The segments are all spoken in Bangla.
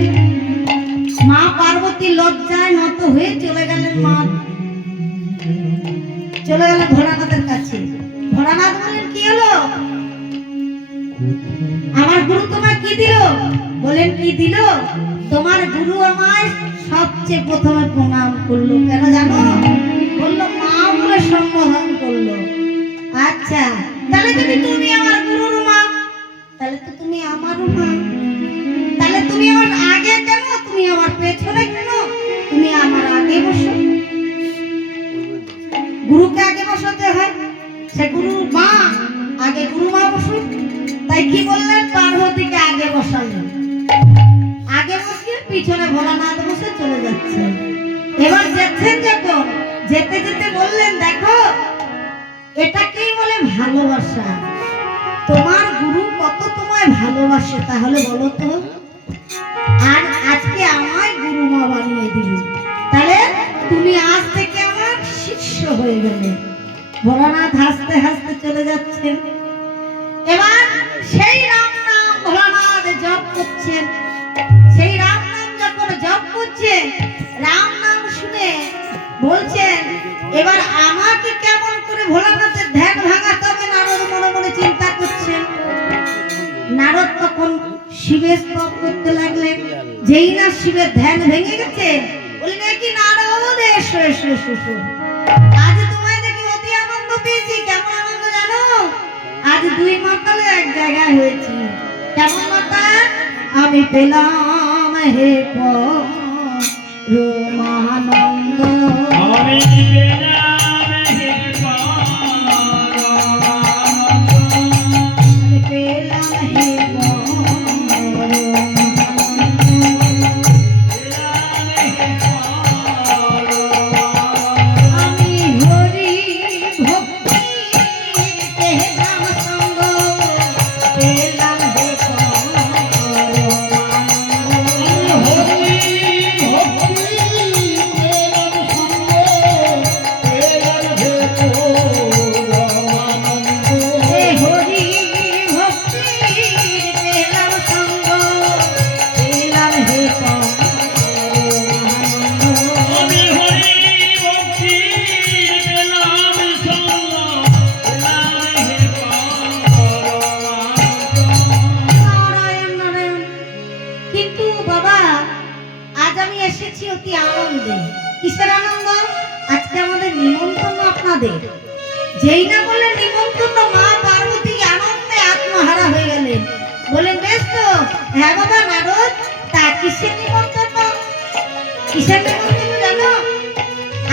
গেলেন। মা পার্বতী লজ্জায় নত হয়ে চলে গেলেন। মা চলে গেলেন ভোলানাথের কাছে। ভোলানাথ বলেন, কি হলো? আমার গুরু তোমায় কি দিল? বলেন, কি দিল? তোমার গুরু আমায় সবচেয়ে প্রথমে প্রণাম করলো। কেন জানো? বললো মা বলে সম্বোধন করলো। আচ্ছা, তাহলে যদি তুমি আমার গুরুর মা, তাহলে তো তুমি আমারও মা। তাহলে তুমি আমার আগে কেন? তুমি আমার পেছনে কেন? তুমি আমার আগে বসো। গুরুকে আগে বসাতে হয়। সে গুরু মা, আগে গুরু মা বসুক। তাই কি বললেন? পার্বতীকে আগে বসালেন। আগে বসিয়ে পিছনে ভোলানাথ বসে চলে যাচ্ছে। এবার যাচ্ছেন যখন, যেতে যেতে বললেন, দেখো এটাকেই বলে ভালোবাসা। তোমার গুরু কত তোমায় ভালোবাসে তাহলে বলো তো। আর আজকে আমায় গুরু মা বানিয়ে দিল, তাহলে তুমি আজ থেকে আমার শিষ্য হয়ে গেলে। ভোলানাথ হাসতে হাসতে চলে যাচ্ছেন। এবার সেই রাম নাম ভোলানাথ জপ করছেন। সেই রাম নাম যখন জপ করছেন, রাম নাম শুনে বলছেন, এবার আমাকে কেমন করে ভোলানাথের ধ্যান ভাঙাতে হবে? নারদ মনে মনে চিন্তা করছেন। নারদ তখন শিবের স্তব করতে লাগলেন। যেই না শিবের ধ্যান ভেঙে গেছে, বললেন, কি নারদ, এসো এসো এসো, আজ তোমায় দেখি অতি আনন্দ পেয়েছি। কেমন আনন্দ জানো? আজ দুই মাতালে এক জায়গায় হয়েছি। কেমন মাতাল? আমি পেলাম হে পরমানন্দ, আমি পেলাম হে পরমানন্দ, আমি পেলাম হে আমি হরি ভক্তি পেলাম সঙ্গ, পেলাম হে কিসের আনন্দ? আজকে আমাদের নিমন্ত্রণ আপনাদের। যেই না বলে নিমন্ত্রণ, মা পার্বতী আনন্দে আত্মহারা হয়ে গেলেন। বলেন, বেশ তো, হ্যাঁ বাবা নারদ, তা কিসের নিমন্ত্রণ? কিসের নিমন্ত্রণ জানো?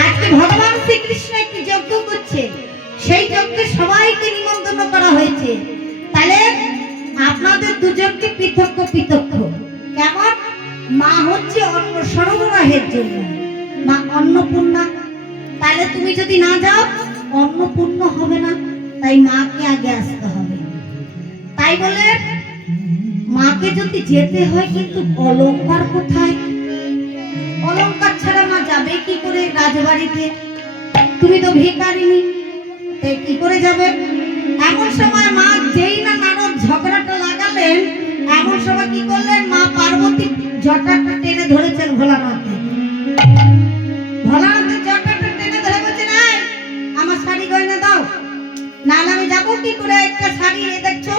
আজকে ভগবান শ্রীকৃষ্ণ একটি যজ্ঞ করছে। সেই যজ্ঞে সবাইকে নিমন্ত্রণ করা হয়েছে। তাহলে আপনাদের দুজনকে পৃথক পৃথক। কেমন? মা হচ্ছে অন্ন সরবরাহের জন্য, মা অন্নপূর্ণা। তাহলে তুমি যদি না যাও, অন্নপূর্ণ হবে না। তাই মাকে আগে আসতে হবে। তাই বলে মাকে যদি যেতে হয়, কিন্তু অলংকার কোথায়? অলংকার ছাড়া মা যাবে কি করে রাজবাড়িতে? তুমি তো ভিখারিনী, তাই কি করে যাবে? এমন সময় মা, যেই না নারদ ঝগড়াটা লাগালেন, এমন সময় কি করলেন? মা পার্বতী জটাটা টেনে ধরেছেন ভোলানাথকে। ভোলানাথের জটাটা টেনে ধরে বলছেন, আমার শাড়ি গয়না দাও, নাহলে আমি যাবো কি করে? একটা শাড়ি দেখছো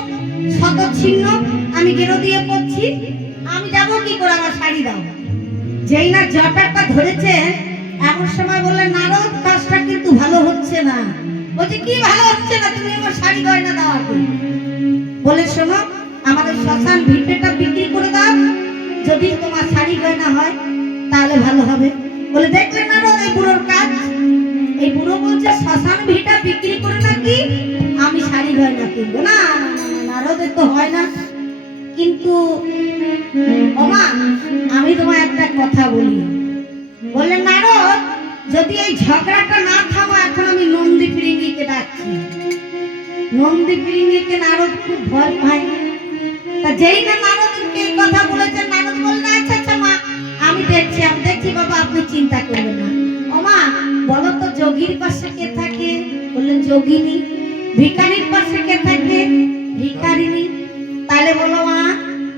শত ছিন্ন, আমি গেরো দিয়ে পড়ছি, আমি যাবো কি করে? আমার শাড়ি দাও। যেই না জটাটা ধরেছেন, এমন সময় বললেন, নারদ, কাজটা কিন্তু ভালো হচ্ছে না। বলছে, কি ভালো হচ্ছে না? তুমি আমার শাড়ি গয়না দাও আগে। বলে, শোনো, আমাদের শ্মশান ভিটেটা বিক্রি করে দাও, যদি তোমার শাড়ি গয়না হয় তাহলে ভালো হবে। বলে, দেখলেন নারদ এই বুড়োর কাজ? এই বুড়ো বলছে শ্মশান ভিটা বিক্রি করে নাকি আমি শাড়ি গয়না কিনবো। না নারদের তো হয় না। কিন্তু ওমা, আমি তোমায় একটা কথা বলি। বললেন, নারদ, যদি এই ঝগড়াটা না থামো, এখন আমি নন্দী পিরিঙ্গিকে ডাকছি। নন্দী পিরিঙ্গিকে নারদ খুব ভয় পায়। তা যেই না নারদকে এই কথা বলেছেন, নারদ বললেন, আচ্ছা আচ্ছা মা, আমি দেখছি বাবা, আপনি চিন্তা করবেন না। ও মা, বলো তো যোগীর পাশে কে থাকে? বললেন, যোগিনী। ভিখারির পাশে কে থাকে? ভিখারিনী। তাহলে বলো মা,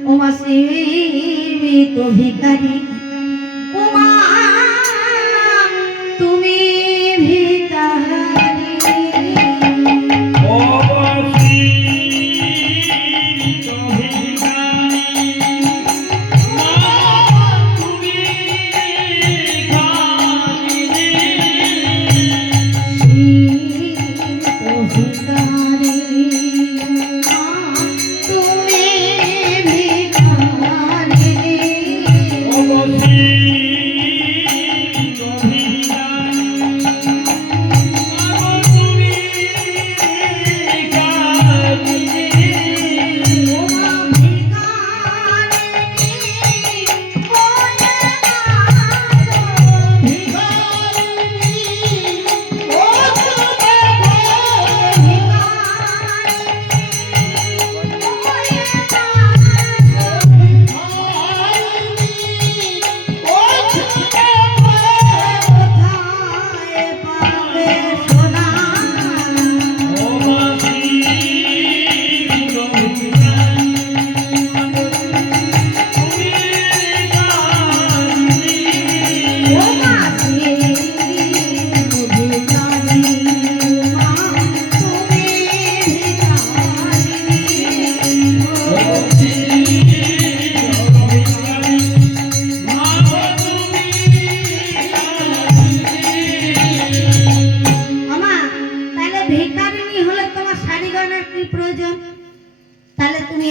ও মা শিব তো ভিখারি ওমা তুমি ভিখারি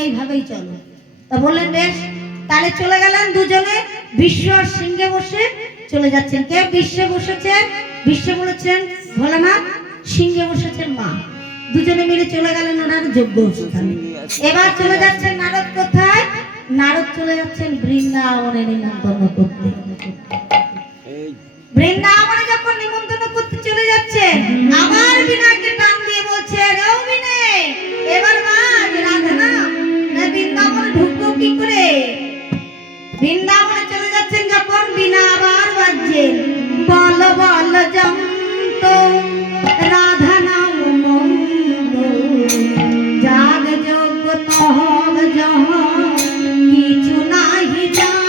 এইভাবেই চলো। তা বললেন বেশ, তাহলে চলে গেলেন দুজনে। বিশ্ব আর সিংহে বসে চলে যাচ্ছেন। কে বিশ্বে বসেছেন? বিশ্বে বলেছেন ভোলানাথ, সিংহে বসেছেন মা। দুজনে মিলে চলে গেলেন ওনার যোগ্য স্থানে। এবার চলে যাচ্ছেন নারদ। কোথায়? নারদ চলে যাচ্ছেন বৃন্দাবনে নিমন্ত্রণ করতে। বৃন্দাবনে যখন নিমন্ত্রণ করতে চলে যাচ্ছেন, আবার বিনাকে টান দিয়ে বলছে, রে বিনে, এবার বাজ রাধা না বৃন্দাবনে ঢুকবো কি করে? বৃন্দাবনে চলে যাচ্ছেন যখন, বিনা আবার বাজছেন, বল বল জন্ত রাধা নাম মন্দ, জাগ যোগ তহব জহ কিছু নাহি জান।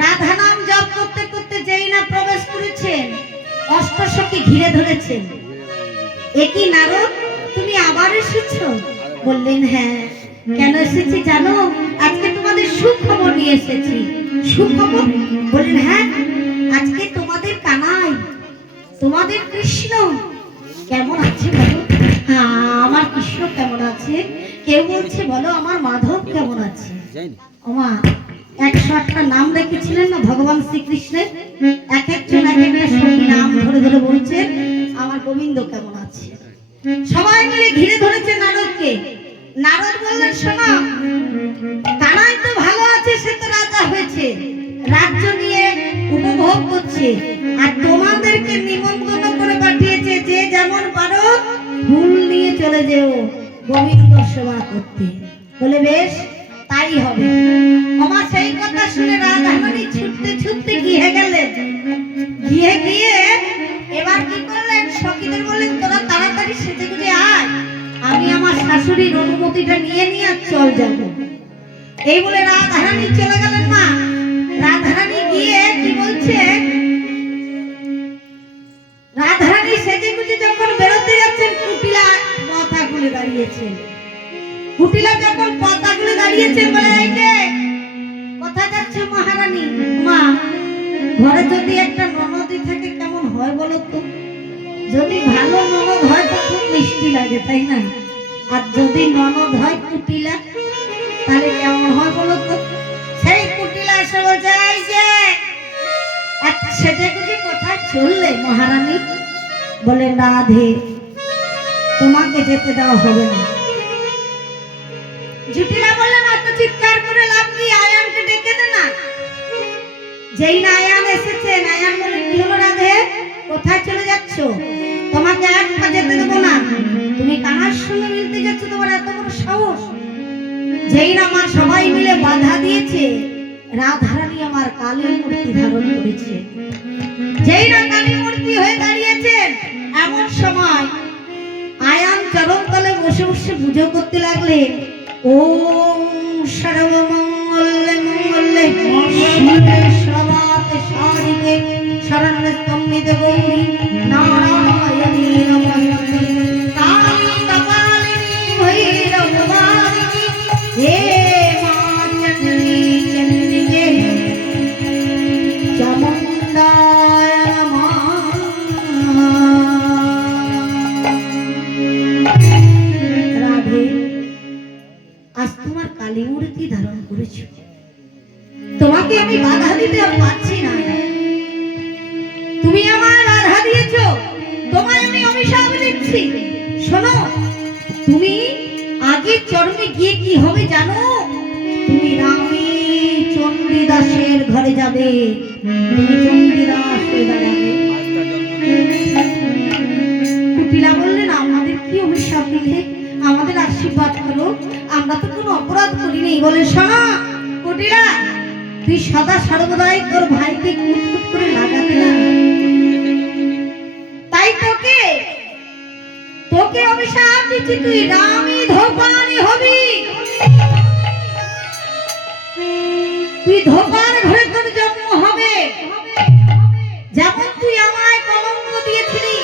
রাধা নাম জপ করতে করতে যেই না প্রবেশ করেছেন, অষ্টসখী ঘিরে ধরেছেন। একই নারদ তুমি আবার এসেছো? বললেন হ্যাঁ। কেন এসেছি জানো? আজকে তোমাদের সুখবর নিয়ে এসেছি। সুখবর? বললেন হ্যাঁ, আজকে তোমাদের কানাই, তোমাদের কৃষ্ণ কেমন আছে বলো? হ্যাঁ, আমার কৃষ্ণ কেমন আছে? কেউ বলছে বলো আমার মাধব কেমন আছে? ওমা, 108টা নাম রেখেছিলেন না ভগবান শ্রীকৃষ্ণের, এক একজন এক একটা সখী নাম ধরে ধরে বলছেন আমার গোবিন্দ কেমন আছে। সবাই মিলে ঘিরে ধরেছে নারদকে। নারদ বললেন শোনো, কানাই তো ভালো আছে, সে তো রাজা হয়েছে, রাজ্য নিয়ে উপভোগ করছে, আর তোমাদেরকে নিমন্ত্রণ করে পাঠিয়েছে যে যেমন পারো ফুল নিয়ে চলে যেও গোবিন্দ সেবা করতে। বলে বেশ, তাই হবে। আমার সেই কথা শুনে রাধারানী ছুটতে ছুটতে গিয়ে গেলেন। গিয়ে গিয়ে এবার কি করলেন, সখীদের বললেন তোরা তাড়াতাড়ি সেজে গুজে আয়, আমি আমার শাশুড়ির অনুমতিটা নিয়ে নিয়ে চল যাব। এই বলে রাধারানী চলে গেলেন। মা রাধারানী গিয়ে কি বলছে, রাধারানী সেজে গুজে যখন বেরোতে যাচ্ছেন, কুটিলা মাথা খুলে দাঁড়িয়েছেন। কুটিলা যখন পাতা গুলো দাঁড়িয়েছেন, বলে এই যে কোথায় যাচ্ছ মহারানী? মা, ঘরে যদি একটা ননদি থাকে কেমন হয় বলো তো? যদি ভালো ননদ হয় তো খুব মিষ্টি লাগে, তাই না? আর যদি ননদ হয় কুটিলা, তাহলে কেমন হয় বলো তো? সেই কুটিলা এসে বলছে এই যে সেজে গুজে কোথায় চললে মহারানী? বলে রাধে, তোমাকে যেতে দেওয়া হবে না। জুটিলা বললেন এত চিৎকার করে লাভ কি, আয়ানকে ডেকে দে না। যেই না আয়ান এসেছে, আয়ান বলে কি হলো রাধে, কোথায় চলে যাচ্ছ? তোমাকে এক পা যেতে দেবো না, তুমি কানার সঙ্গে মিলতে যাচ্ছ, তোমার এত বড় সাহস। যেই না মা সবাই মিলে বাধা দিয়েছে, রাধারানী আমার কালী মূর্তি ধারণ করেছে। যেই না কালী মূর্তি হয়ে দাঁড়িয়েছেন, এমন সময় আয়ান চরণ তলে বসে বসে পুজো করতে লাগলেন। ওম সর্বমঙ্গলে মঙ্গলে শিবে সর্বাতে সারিকে শরণ্যে স্তম্ভিতে গৌরী নারায়ণী নমস্তে কালী কপালিনী ভৈরববাদিনী হে মা চণ্ডী চণ্ডিকে চামুণ্ডায় নমঃ। রাধে, আজ তোমার কালী মূর্তি ধারণ করেছ, তোমাকে আমি বাধা দিতে আর পারছি না। তুমি আমার বাধা দিয়েছো, তোমায় আমি অভিশাপ দিচ্ছি। শোনো, তুমি আগে চরমে গিয়ে কি হবে জানো? তুমি রামী চণ্ডীদাসের ঘরে যাবে, তুমি চণ্ডীদাস হয়ে দাঁড়াবে। কুটিলা বললেন আমাদের কি অভিশাপ দিলে, আমাদের আশীর্বাদ করো, আমরা তো কোনো অপরাধ করিনি। বলে শোনো কুটিলা, তুই সদা সর্বদাই তোর ভাইকে কুটকুট করে লাগাবি না, তাই তোকে তোকে অভিশাপ দিচ্ছি, তুই রামী ধোপানি হবি। তুই ধোপার ঘরে তোর জন্ম হবে। যেমন তুই আমায় কলঙ্ক দিয়েছিলি,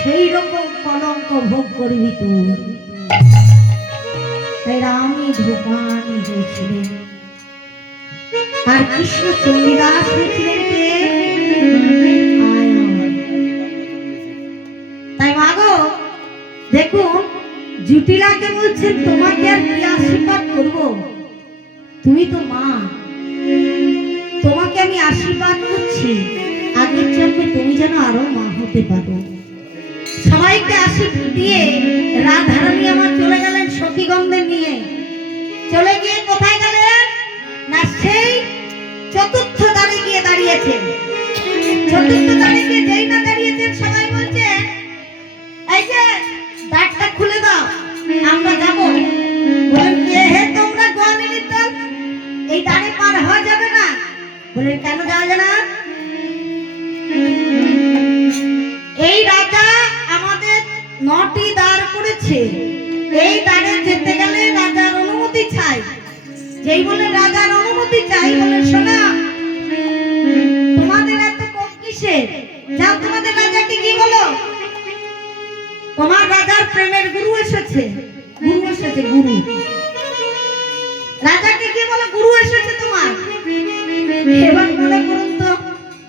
সেই রকম কলঙ্ক ভোগ করবি তুই। তাই রামী ধোপানি হয়েছিলেন, আর কৃষ্ণ চণ্ডীদাস হয়েছিলেন কে? আয়ান। তাই মাগো দেখুন, জুটিলাকে বলছেন তোমাকে আর কি আশীর্বাদ করব, তুমি তো মা, তোমাকে আমি আশীর্বাদ করছি আগের জন্মে তুমি যেন আরো মা হতে পারো। সবাইকে আশীর্বাদ দিয়ে রাধারানী আমার চলে গেলেন সখীগণদের নিয়ে। চলে গিয়ে কোথায় গেলেন না, সেই চতুর্থ দ্বারে গিয়ে দাঁড়িয়েছেন। চতুর্থ দ্বারে গিয়ে যেই না দাঁড়িয়েছেন, সবাই বলছে এই যে দ্বারটা খুলে দাও, আমরা যাবো। বলেন কে হে তোমরা গোয়ালিনীর দল, এই দ্বারে পার হওয়া যাবে না। বলেন কেন যাওয়া যাবে না? এই রাজা আমাদের 9টি দ্বার করেছে, এই দ্বারে যেতে গেলে রাজার অনুমতি চাই। যেই বলে রাজার অনুমতি চাই, বলে শোনা তোমাদের এত কম কিসের, যাও তোমাদের রাজাকে কি বলো, তোমার রাজার প্রেমের গুরু এসেছে, গুরু এসেছে, গুরু। রাজাকে কি বলে? গুরু এসেছে তোমার। এবার মনে করুন তো,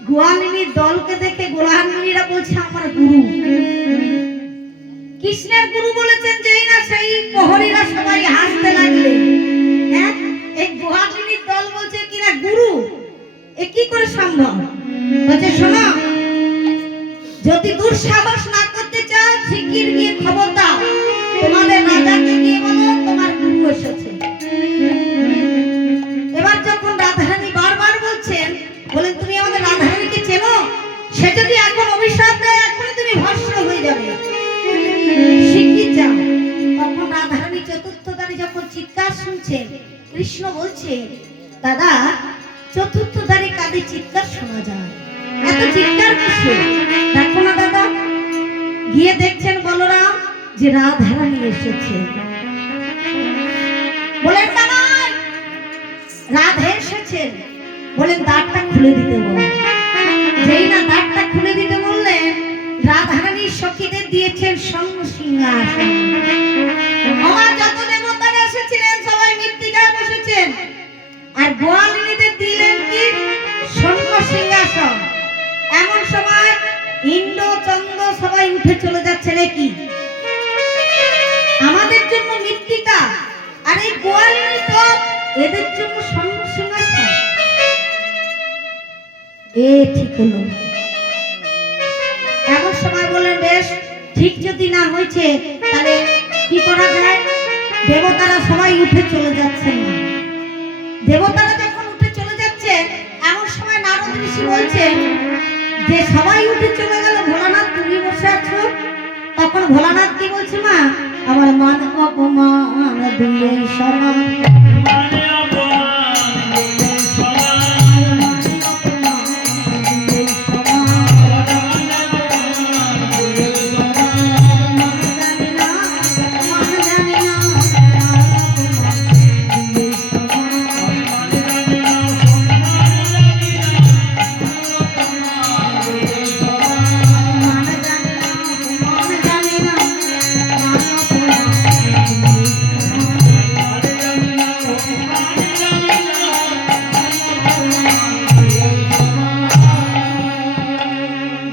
গোয়ালিনীর দলকে দেখে গোয়ালিনীরা বলছে আমার গুরু। কৃষ্ণের গুরু বলেছেন যেই না, সেই প্রহরীরা সবাই হাসতে লাগলে। হ্যাঁ, এই গোয়ালিনীর দল বলছে কিনা গুরু, এ কি করে সম্ভব? বলছে শোনো, যদি দুঃসাহস না করতে চাও শিগগির গিয়ে খবর দাও, তোমাদের রাজাকে গিয়ে বলো তোমার গুরু এসেছে। এবার যখন রাধারানী বারবার বলছেন, বলেন তুমি আমাদের রাধারানীকে চেনো? সে যদি এখন অভিশাপ দেয় এখনই তুমি ভস্ম হয়ে যাবে, শিগগির যাও। তখন রাধারানী চতুর্থধারী যখন চিৎকার শুনছেন, কৃষ্ণ বলছে দাদা, চতুর্থধারী কাঁধে চিৎকার শোনা যায়, এত চিৎকার কিসে? দেখো না দাদা। গিয়ে দেখছেন বলরাম যে রাধারানী এসেছে। বলেন কানাই, রাধে এসেছেন। বলেন দ্বারটা খুলে দিতে বল। যেই না দ্বারটা খুলে দিতে বললেন, রাধারানীর সখীদের দিয়েছেন স্বর্ণ সিংহাসন। আমার যত দেবতারা এসেছিলেন সবাই মৃত্তিকায় বসেছেন, আর গোয়ালিনীদের দিলেন কি? স্বর্ণ সিংহাসন। এমন সময় ইন্দ্র চন্দ্র সবাই উঠে চলে যাচ্ছে রে কি? আমাদের জন্য মৃত্তিকা, আর এই গোয়ালিনী তো এদের জন্য স্বর্ণ সিংহাসন। এ ঠিক হলো। এমন সময় বলেন বেশ, ঠিক যদি না হয়েছে তাহলে কি করা যায়? দেবতারা সবাই উঠে চলে যাচ্ছেন না। দেবতারা যখন উঠে চলে যাচ্ছে, এমন সময় নারদ ঋষি বলছেন যে সবাই উঠে চলে গেল, ভোলানাথ তুমি বসে আছো। তখন ভোলানাথ কি বলছে? মা আমার মান অপমান দিয়ে সমান, মানে অপমান দিয়ে সমান,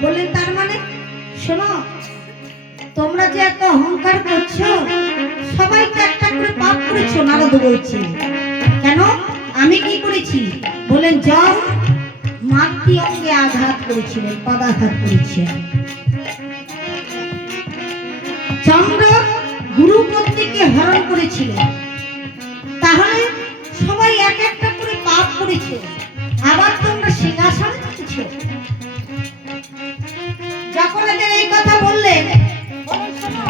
বললেন তার মানে শোনো, তোমরা যে এত অহংকার করছো, সবাই তো একটা করে পাপ করেছো। নারদ বলছে কেন, আমি কি করেছি? বলেন যম মাতৃ অঙ্গে আঘাত করেছিলেন, পদাঘাত করেছেন। চন্দ্র গুরু পত্নীকে হরণ করেছিলেন। তাহলে সবাই এক একটা করে পাপ করেছে, আবার তোমরা সিংহাসনে বসেছো। যখন এদের এই কথা বললেন, বলেন শোনো,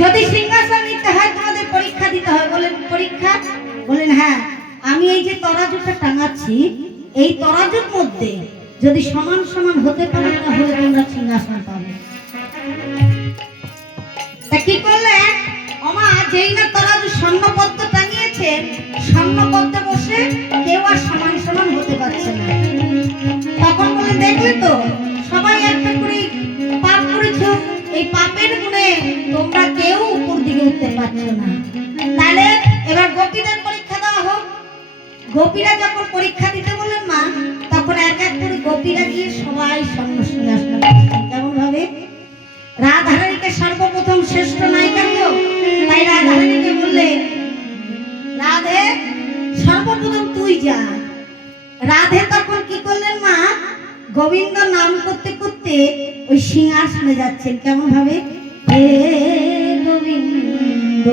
যদি সিংহাসন নিতে হয় তোমাদের পরীক্ষা দিতে হয়। বলেন পরীক্ষা? বলেন হ্যাঁ, আমি এই যে তরাজুটা টাঙাচ্ছি, এই তরাজুর মধ্যে যদি সমান সমান হতে পারে তাহলে তোমরা সিংহাসন পাবে। তা কি করলে? ওমা যেই না তরাজু স্বর্ণপদ্ম টাঙিয়েছে, স্বর্ণপদ্মে বসে কেউ আর সমান সমান হতে পারছে না। তখন বলে দেখলে তো সবাই একটা করে পাপ করেছো, এই পাপের গুণে তোমরা কেউ উপর দিকে উঠতে পারছো না। তাহলে এবার গোপীদের পরীক্ষা দেওয়া হোক। গোপীরা যখন পরীক্ষা দিতে বললেন মা, তখন এক এক করে গোপীরা গিয়ে সবাই স্বর্ণ সিংহাসনে বসেছেন। কেমন ভাবে? রাধারানীকে সর্বপ্রথম শ্রেষ্ঠ নায়িকা তো, তাই রাধারানীকে বললে রাধে সর্বপ্রথম তুই যা। রাধে তখন কি করলেন মা? গোবিন্দ নাম করতে করতে ওই সিংহাসনে যাচ্ছেন। কেমন ভাবে? হে গোবিন্দ